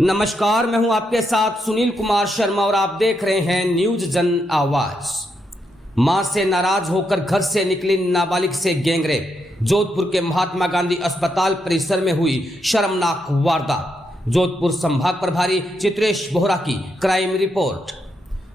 नमस्कार, मैं हूं आपके साथ सुनील कुमार शर्मा और आप देख रहे हैं न्यूज जन आवाज। मां से नाराज होकर घर से निकली नाबालिग से गैंगरेप। जोधपुर के महात्मा गांधी अस्पताल परिसर में हुई शर्मनाक वारदात। जोधपुर संभाग प्रभारी चित्रेश बोहरा की crime report.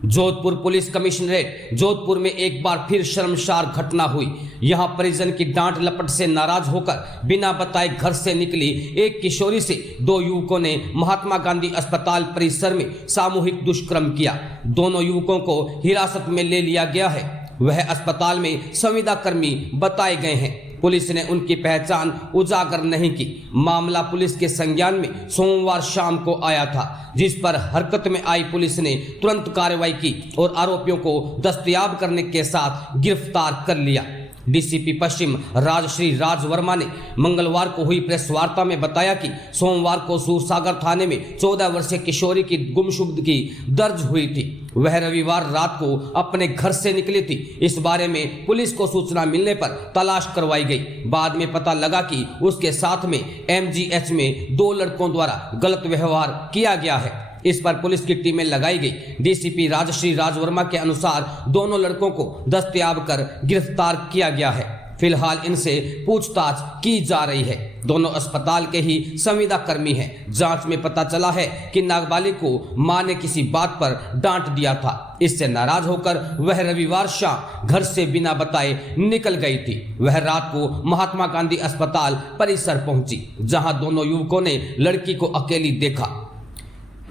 Jodhpur police commissionerate Jodhpur में एक बार फिर शर्मसार घटना हुई। यहां परिजन की डांट लपट से नाराज होकर बिना बताए घर से निकली एक किशोरी से दो युवकों ने महात्मा गांधी अस्पताल परिसर में सामूहिक दुष्कर्म किया। दोनों युवकों को हिरासत में ले लिया गया है। वह अस्पताल में संविदा कर्मी बताए गए हैं। पुलिस ने उनकी पहचान उजागर नहीं की। मामला पुलिस के संज्ञान में सोमवार शाम को आया था, जिस पर हरकत में आई पुलिस ने तुरंत कार्रवाई की और आरोपियों को दस्तयाब करने के साथ गिरफ्तार कर लिया। डीसीपी पश्चिम राजश्री राज वर्मा ने मंगलवार को हुई प्रेस वार्ता में बताया कि सोमवार को सूरसागर थाने में 14 वर्षीय किशोरी की गुमशुदगी दर्ज हुई थी। वह रविवार रात को अपने घर से निकली थी। इस बारे में पुलिस को सूचना मिलने पर तलाश करवाई गई। बाद में पता लगा कि उसके साथ में एमजीएच में 2 लड़कों द्वारा गलत व्यवहार किया गया है। इस पर पुलिस की टीमें लगाई गई। डीसीपी राजश्री राजवर्मा के अनुसार दोनों लड़कों को दस्तयाब कर गिरफ्तार किया गया है। फिलहाल इनसे पूछताछ की जा रही है। दोनों अस्पताल के ही संविदा कर्मी हैं। जांच में पता चला है कि नाबालिग को मां ने किसी बात पर डांट दिया था। इससे नाराज होकर वह रविवार शाम घर से बिना बताए निकल गई थी। वह रात को महात्मा गांधी अस्पताल परिसर पहुंची, जहां दोनों युवकों ने लड़की को अकेली देखा।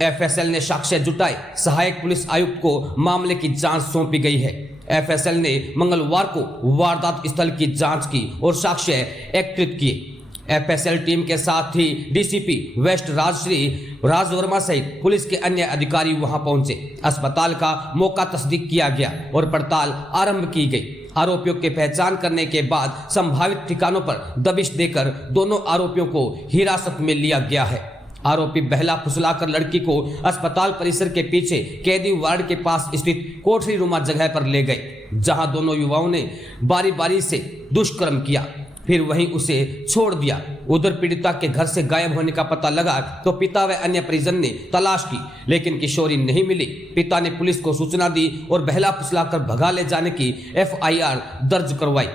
एफएसएल ने साक्ष्य जुटाए। सहायक पुलिस आयुक्त को मामले की जांच सौंपी गई है। एफएसएल ने मंगलवार को वारदात स्थल की जांच की और साक्ष्य एकत्रित किए। एफएसएल टीम के साथ ही डीसीपी वेस्ट राजश्री राजवर्मा सहित पुलिस के अन्य अधिकारी वहां पहुंचे। अस्पताल का मौका तस्दीक किया गया और पड़ताल आरंभ की गई। आरोपियों की पहचान करने के बाद संभावित ठिकानों पर दबिश देकर दोनों आरोपियों को हिरासत में लिया गया है। आरोपी बहला फुसलाकर लड़की को अस्पताल परिसर के पीछे कैदी वार्ड के पास स्थित कोठरी रुमा जगह पर ले गए, जहां दोनों युवाओं ने बारी बारी से दुष्कर्म किया, फिर वहीं उसे छोड़ दिया। उधर पीड़िता के घर से गायब होने का पता लगा तो पिता व अन्य परिजन ने तलाश की, लेकिन किशोरी नहीं मिली। पिता ने पुलिस को सूचना दी और बहला फुसलाकर भगा ले जाने की एफआईआर दर्ज करवाई।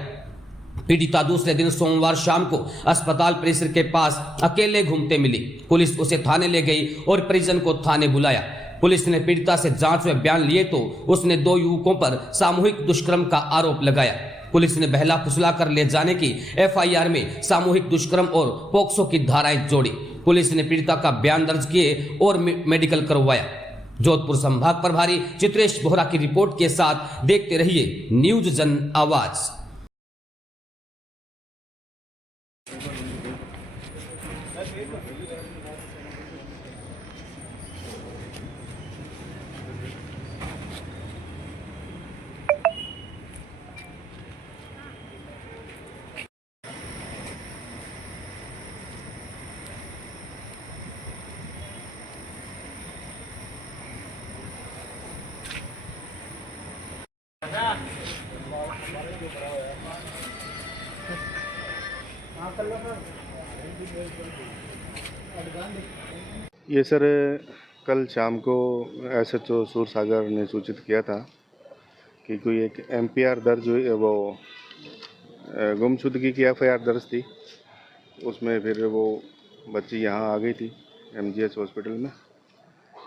पीड़िता दूसरे दिन सोमवार शाम को अस्पताल परिसर के पास अकेले घूमते मिली। पुलिस उसे थाने ले गई और परिजन को थाने बुलाया। पुलिस ने पीड़िता से जांच में बयान लिए तो उसने 2 युवकों पर सामूहिक दुष्कर्म का आरोप लगाया। पुलिस ने बहला फुसला कर ले जाने की एफआईआर में सामूहिक दुष्कर्म और पोक्सो की धाराएं जोड़ी। पुलिस ने पीड़िता का बयान दर्ज किए और मेडिकल करवाया। जोधपुर संभाग प्रभारी चित्रेश बोहरा की रिपोर्ट के साथ देखते रहिए न्यूज जन आवाज। ये सर कल शाम को एसएचओ सूरसागर ने सूचित किया था कि कोई एक एमपीआर दर्ज हुई, वो गुमशुदगी की एफआईआर दर्ज थी। उसमें फिर वो बच्ची यहाँ आ गई थी एमजीएच हॉस्पिटल में।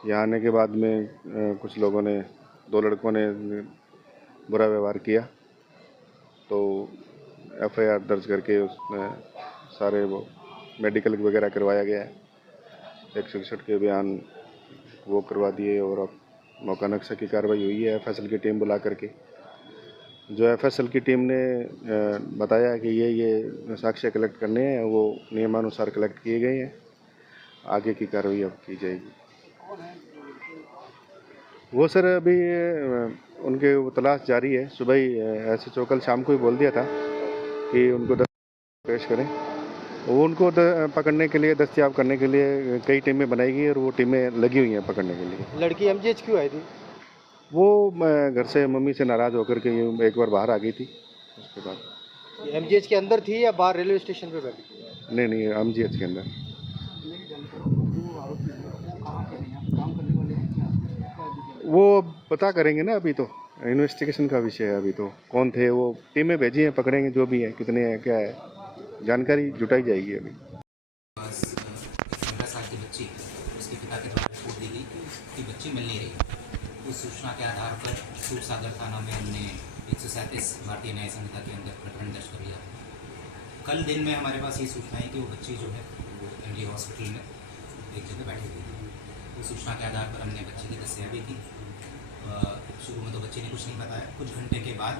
यहाँ आने के बाद में कुछ लोगों ने 2 लड़कों ने बुरा व्यवहार किया, तो एफआईआर दर्ज करके उसमें सारे वो मेडिकल वगैरह करवाया गया है। 161 के बयान वो करवा दिए और अब मौका नक्शा की कार्रवाई हुई है एफएसएल की टीम बुला करके। जो एफएसएल की टीम ने बताया कि ये साक्ष्य कलेक्ट करने हैं, वो नियमानुसार कलेक्ट किए गए हैं। आगे की कार्रवाई अब की जाएगी। वो सर अभी उनके वो तलाश जारी है। सुबह ही एसएचओ कल शाम को ही बोल दिया था कि उनको पेश करें। वो उनको पकड़ने के लिए, दस्तयाब करने के लिए कई टीमें बनाई गई और वो टीमें लगी हुई हैं पकड़ने के लिए। लड़की एमजीएच क्यों आई थी? वो घर से मम्मी से नाराज़ होकर के एक बार बाहर आ गई थी। उसके बाद एमजीएच के अंदर थी या बाहर रेलवे स्टेशन पे बैठी थी? नहीं, एमजीएच के अंदर। वो पता करेंगे ना, अभी तो इन्वेस्टिगेशन का विषय है। अभी तो कौन थे, वो टीमें भेजी हैं, पकड़ेंगे जो भी हैं, कितने हैं, क्या है, जानकारी जुटाई जाएगी अभी। 15 साल की बच्ची, उसके पिता के द्वारा रिपोर्ट दी गई कि बच्ची मिल नहीं रही। उस सूचना के आधार पर सूरसागर थाना में हमने 137 भारतीय न्याय संहिता के अंदर प्रकरण दर्ज कर लिया। कल दिन में हमारे पास ये सूचना है कि वो बच्ची जो है वो एमडी हॉस्पिटल में एक जगह बैठी हुई है। उस सूचना के आधार पर हमने बच्ची की तस्वीर भी की। शुरू में तो बच्ची ने कुछ नहीं बताया। कुछ घंटे के बाद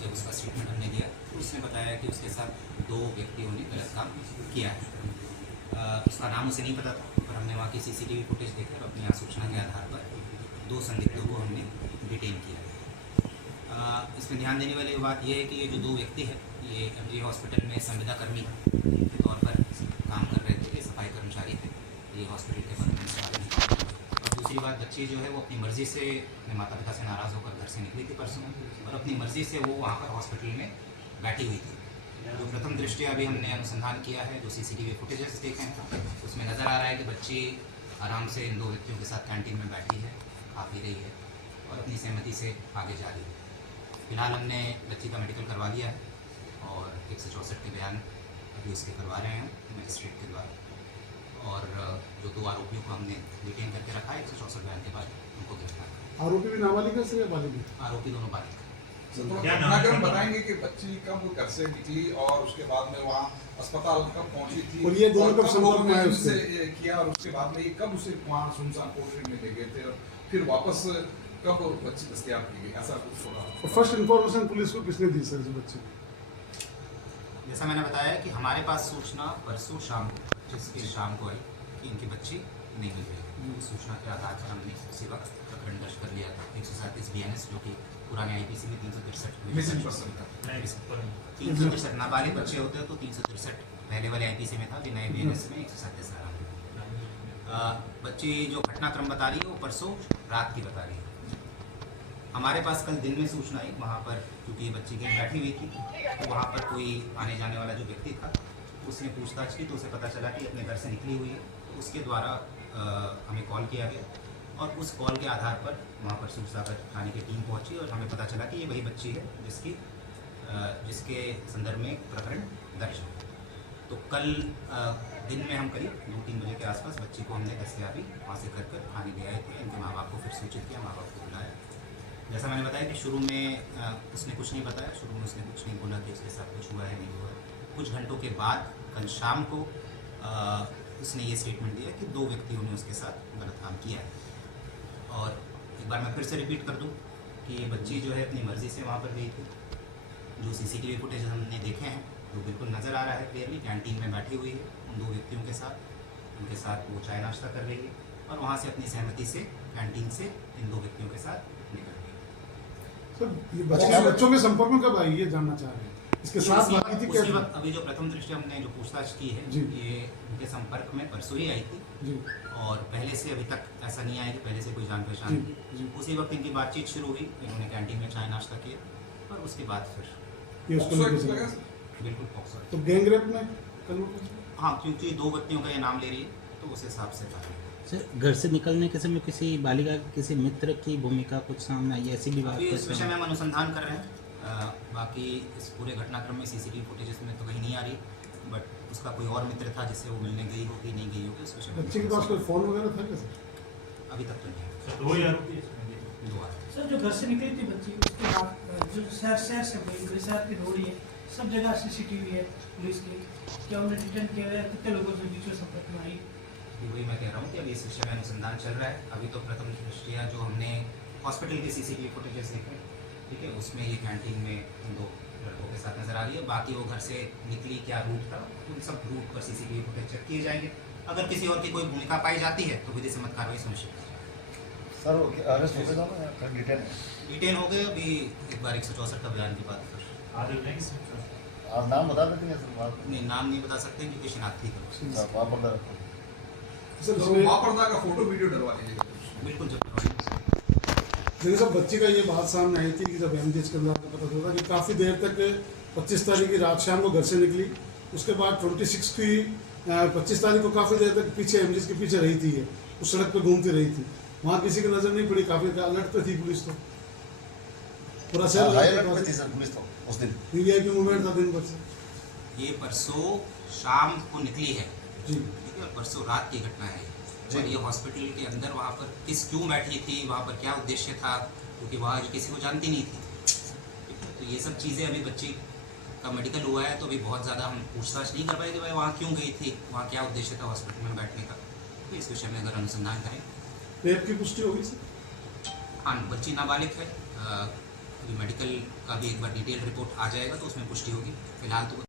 जब उसका स्टेटमेंट हमने दिया तो उसने बताया कि उसके साथ 2 व्यक्तियों ने गलत काम किया है। उसका नाम उसे नहीं पता था, पर हमने वहाँ की सीसीटीवी फुटेज देखकर अपनी यहाँ सूचना के आधार पर 2 संदिग्धों को हमने डिटेन किया। इसमें ध्यान देने वाली बात यह है कि ये जो 2 व्यक्ति हैं ये एमजी हॉस्पिटल में संविदा कर्मी के तौर पर काम कर रहे थे। ये सफाई कर्मचारी थे, ये हॉस्पिटल के परमानेंट स्टाफ हैं। और दूसरी बात, बच्ची जो है वो अपनी मर्ज़ी से अपने माता पिता से नाराज़ होकर घर से निकली थी परसों, और अपनी मर्ज़ी से वो वहाँ पर हॉस्पिटल में बैठी हुई थी। जो प्रथम दृष्टया अभी हमने अनुसंधान किया है, जो सीसीटीवी फुटेजेस देखे हैं, उसमें नज़र आ रहा है कि बच्ची आराम से इन 2 व्यक्तियों के साथ कैंटीन में बैठी है, खा पी रही है और अपनी सहमति से आगे जा रही है। फिलहाल हमने बच्ची का मेडिकल करवा लिया है और 164 के बयान अभी उसके करवा रहे हैं मजिस्ट्रेट के द्वारा। और जो 2 आरोपियों को हमने डिटेन करके रखा है 164 बयान के बाद उनको गिरफ्तार किया। आरोपी भी नाबालिग है या बालिग? आरोपी दोनों बालिग। घटनाक्रम बताएंगे कि बच्ची कब घर से निकली और उसके बाद में वहाँ अस्पताल कब पहुंची थी, और ये दोनों कब संपर्क में आए उससे किया, और उसके बाद में ये कब उसे वहाँ सुनसान कोर्ट में ले गए थे और फिर वापस कब बच्ची दस्तयाब की गई, ऐसा कुछ होगा। और फर्स्ट इन्फॉर्मेशन पुलिस को किसने दी सर बच्चे को? जैसा मैंने बताया कि हमारे पास सूचना परसों शाम को 25 की शाम को आई कि इनकी बच्ची नहीं मिल रही। उस सूचना के आधार पर हमने उसी वक्त प्रकरण दर्ज कर लिया था 137 BNS, जो कि पुराने आईपीसी में 363 नाबालिग बच्चे होते हैं तो 363 पहले वाले आईपीसी में था, नए BNS में 137 आ रहा है। बच्ची जो घटनाक्रम बता रही है वो परसों रात की बता रही है। हमारे पास कल दिन में सूचना आई वहाँ पर, क्योंकि ये बच्ची कहीं बैठी हुई थी तो वहाँ पर कोई आने जाने वाला जो व्यक्ति था उसने पूछताछ की तो उसे पता चला कि अपने घर से निकली हुई है। तो उसके द्वारा हमें कॉल किया गया और उस कॉल के आधार पर वहाँ पर सूरसागर थाने की टीम पहुँची और हमें पता चला कि ये वही बच्ची है जिसके संदर्भ में प्रकरण दर्ज है। तो कल दिन में हम करीब 2-3 बजे के आसपास बच्ची को हमने दस्तयाबी वहाँ से कर थाने ले आए थे। इनके माँ बाप को फिर सूचित किया, माँ बाप को बुलाया। जैसा मैंने बताया कि शुरू में उसने कुछ नहीं बताया, शुरू में उसने कुछ नहीं बोला कि उसके साथ कुछ हुआ है नहीं हुआ। कुछ घंटों के बाद कल शाम को उसने ये स्टेटमेंट दिया कि 2 व्यक्तियों ने उसके साथ गलत काम किया है। और एक बार मैं फिर से रिपीट कर दूं कि ये बच्ची जो है अपनी मर्ज़ी से वहाँ पर गई थी। जो सीसीटीवी फुटेज हमने देखे हैं वो बिल्कुल नज़र आ रहा है क्लियरली, कैंटीन में बैठी हुई है उन 2 व्यक्तियों के साथ, उनके साथ वो चाय नाश्ता कर रही है और वहाँ से अपनी सहमति से कैंटीन से इन 2 व्यक्तियों के साथ निकल गई। सर ये बच्चों के संपर्क में कब आई ये जानना चाह रहे हैं? इसके साथ बात की थी उसी वक्त अभी जो प्रथम दृष्टया हमने जो पूछताछ की है ये उनके संपर्क में परसों ही आई थी जी। और पहले से अभी तक ऐसा नहीं आया कि पहले से कोई जान पहचान थी। उसी वक्त इनकी बातचीत शुरू हुई, इन्होंने कैंटीन में चाय नाश्ता किया और उसके बाद फिर ये उसको लेके चला। बिल्कुल पॉक्सो। तो गैंगरेप में कल हाँ, क्योंकि 2 व्यक्तियों का ये नाम ले रही है तो उस हिसाब से था। सर घर से निकलने के समय किसी बालिका के किसी मित्र की भूमिका कुछ सामने आई, ऐसी भी बात? अभी इस विषय में हम अनुसंधान कर रहे हैं। बाकी इस पूरे घटनाक्रम में सीसीटीवी फुटेज में तो कहीं नहीं आ रही, बट उसका कोई और मित्र था जिससे वो मिलने गई होगी नहीं गई होगी, उस विषय में बच्चे के पास कोई फोन वगैरह था क्या सर? अभी तक तो नहीं। सर 2 आरोपी सर जो घर से निकली थी बच्ची उसके बाद जो शहर से गई शहर की रोड है, सब जगह सीसीटीवी है पुलिस की, क्या उन्हें डिटेन किया गया, कितने लोगों से बीच में संपर्क में आई? वही मैं कह रहा हूँ कि अभी इस विषय में अनुसंधान चल रहा है। अभी तो प्रथम दृष्टया जो हमने हॉस्पिटल के सीसीटीवी फुटेजेस देखे, ठीक है, उसमें ये कैंटीन में इन 2 लड़कों के साथ नजर आ रही है। बाकी वो घर से निकली क्या रूट था, उन सब रूट पर सीसीटीवी फुटेज चेक किए जाएंगे। अगर किसी और की कोई भूमिका पाई जाती है तो विधि सम्मत कार्रवाई सुनिश्चित की जाएगी। सर अरेस्ट हो गए दोनों या डिटेन हो गए। अभी एक बार 164 का बयान के बाद आप नाम बता देते हैं सर? नहीं, नाम नहीं बता सकते क्योंकि शिनाख्ती का वहाँ पर सर माँ पर्दा का फोटो वीडियो डलवा लीजिएगा। बिल्कुल जब देखिए सर बच्ची का ये बात सामने आई थी कि जब एमजीएच के अंदर पता चला कि काफ़ी देर तक 25 तारीख की रात शाम को घर से निकली, उसके बाद 26 की 25 तारीख को काफ़ी देर तक पीछे एमजीएच के पीछे रही थी, उस सड़क पर घूमती रही थी। वहाँ किसी की नजर नहीं पड़ी, काफी अलर्ट पे थी पुलिस तो, पूरा शहर हाई alert अलर्ट पे पे था। थी सर पुलिस तो उस दिन। वीवीआईपी मूवमेंट था दिन भर से। ये परसों शाम को निकली है, जी ठीक है, और परसों रात की घटना है। और ये हॉस्पिटल के अंदर वहाँ पर क्यों बैठी थी, वहाँ पर क्या उद्देश्य था, क्योंकि वहाँ ये किसी को जानती नहीं थी। ठीक है, तो ये सब चीज़ें अभी बच्ची का मेडिकल हुआ है, तो अभी बहुत ज़्यादा हम पूछताछ नहीं कर पाए कि भाई वहाँ क्यों गई थी, वहाँ क्या उद्देश्य था हॉस्पिटल में बैठने का। तो इस विषय में अगर अनुसंधान करें। रेप की पुष्टि होगी सर? हाँ, बच्ची नाबालिग है। अभी मेडिकल का भी एक बार डिटेल रिपोर्ट आ जाएगा तो उसमें पुष्टि होगी। फिलहाल तो